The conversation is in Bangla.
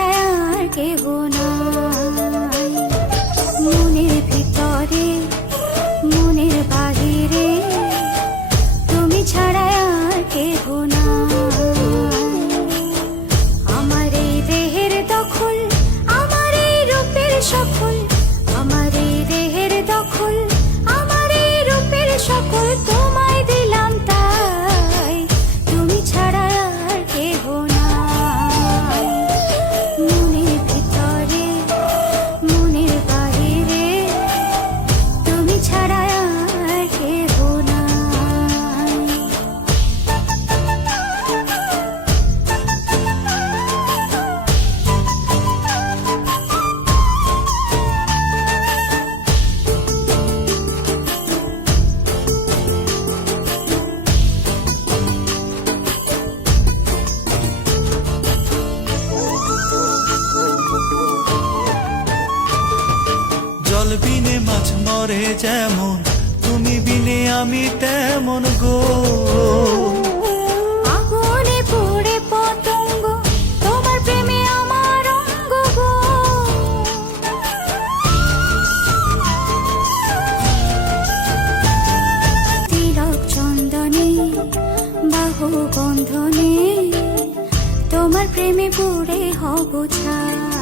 ছাড়া আর কেহ নাই। মনের ভিতরে মনের বাহিরে তুমি ছাড়া আর কেহ নাই। আমার এই দেহের দখল, আমার এই রূপের সকল, আমার এই দেহের দখল, আমার এই রূপের সকল তোমায় দিলাম তাই, তুমি ছাড়া আর কেহ নাই। মনের ভিতরে মনের বাহিরে তুমি ছাড়া আর কেহ নাই। জল বিনে মাছ মরে যেমন, তুমি বিনে আমি তেমন গো। আগুনে পুড়ে পতঙ্গ, তোমার প্রেমে আমার অঙ্গ গো। তিলক চন্দনে বাহু বন্ধনে তোমার প্রেমে পুড়ে হব ছাই।